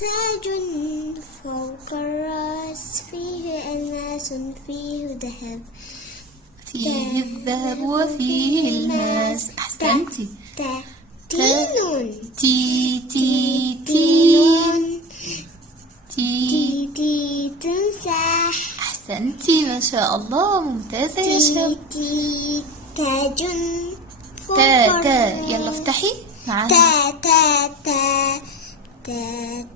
تاج فوق الرأس فيه ألماس فيه ذهب. فيه الذهب وفيه الماس. أحسنتي. تين. تي تي تي تين. تي. تي تمساح. أحسنتي ما شاء الله، ممتازة يا شاب. تي تاج فوق تا الرأس. يلا افتحي معاها.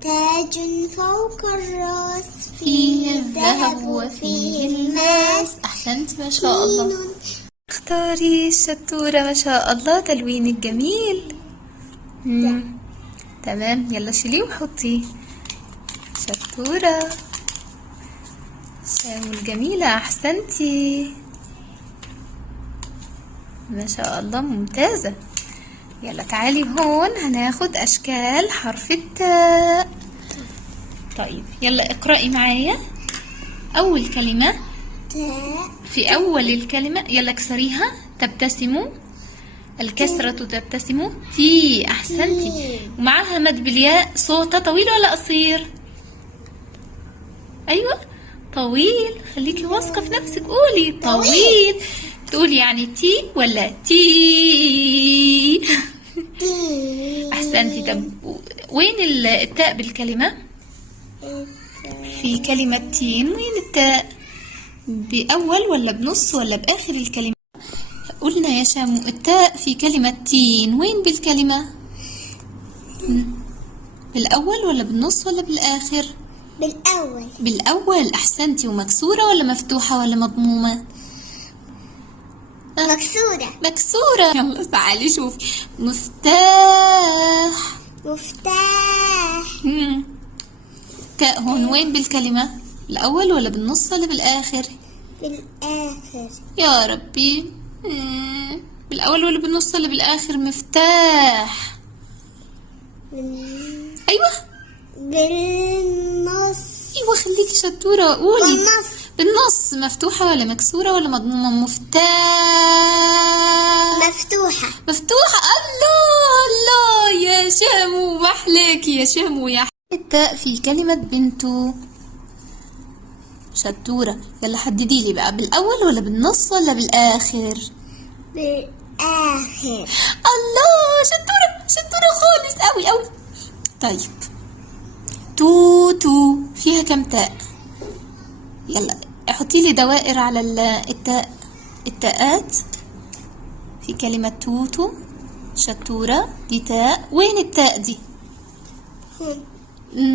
تاج فوق الرأس فيه الذهب وفيه الماس. أحسنتي ما شاء الله. اختاري الشطورة ما شاء الله، تلوينك جميل. تمام، يلا شيليه وحطيه. شطورة شامل جميلة. أحسنتي ما شاء الله، ممتازة. يلا تعالي هون هناخد أشكال حرف التاء. طيب يلا اقرأي معايا أول كلمة. تاء. في أول الكلمة يلا اكسريها. تبتسم، الكسرة تبتسم. تي. أحسنتي. ومعاها مد بالياء. صوتها طويل ولا قصير؟ أيوة طويل. خليكي واثقة في نفسك، قولي طويل. تقولي يعني تي ولا تي؟ أحسنتي. طب وين التاء بالكلمة؟ في كلمة تين وين التاء؟ بأول ولا بنص ولا بآخر الكلمة؟ قلنا يا شامو التاء في كلمة تين وين بالكلمة؟ بالأول ولا بالنص ولا بالآخر؟ بالأول. بالأول. أحسنتي. ومكسورة ولا مفتوحة ولا مضمومة؟ مكسورة. مكسورة. يلا تعالي شوفي. مفتاح. مفتاح. تاء هون وين بالكلمة؟ بالأول ولا بالنص ولا بالآخر؟ بالآخر. يا ربي. بالأول ولا بالنص ولا بالآخر؟ مفتاح. أيوة بالنص. أيوة خليكي شطورة، قولي. بالنص. بالنص. مفتوحة ولا مكسورة ولا مضمومة؟ مفتاح. مفتوحة. مفتوحة. الله الله يا شامو، محلاكي يا شامو يا التاء في كلمة بنتو. شطورة. يلا حددي لي بقى، بالأول ولا بالنص ولا بالآخر؟ بالآخر. الله شطورة شطورة خالص، أوي أوي. طيب توتو فيها كم تاء؟ يلا حطي لي دوائر على التاء. التاءات في كلمة توتو. شطورة. دي تاء. وين التاء دي؟ هون.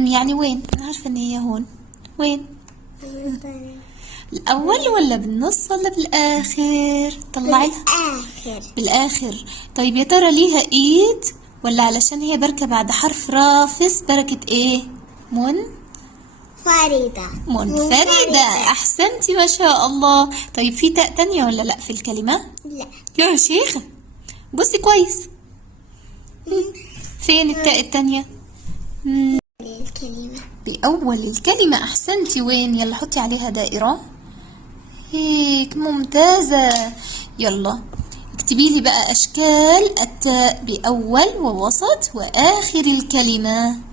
يعني وين؟ أنا عارفة إن هي هون. وين؟ الأول ولا بالنص ولا بالآخر؟ طلعي لها. بالآخر. بالآخر. طيب يا ترى ليها إيد ولا علشان هي بركة بعد حرف رافس بركة إيه؟ منفردة. منفردة. أحسنتي ما شاء الله. طيب في تاء تانية ولا لأ في الكلمة؟ لا. يا شيخة بصي كويس. فين التاء التانية؟ الكلمة. بأول الكلمة. أحسنتي. وين؟ يلا حطي عليها دائرة هيك. ممتازة. يلا اكتبي لي بقى أشكال التاء بأول ووسط وآخر الكلمة.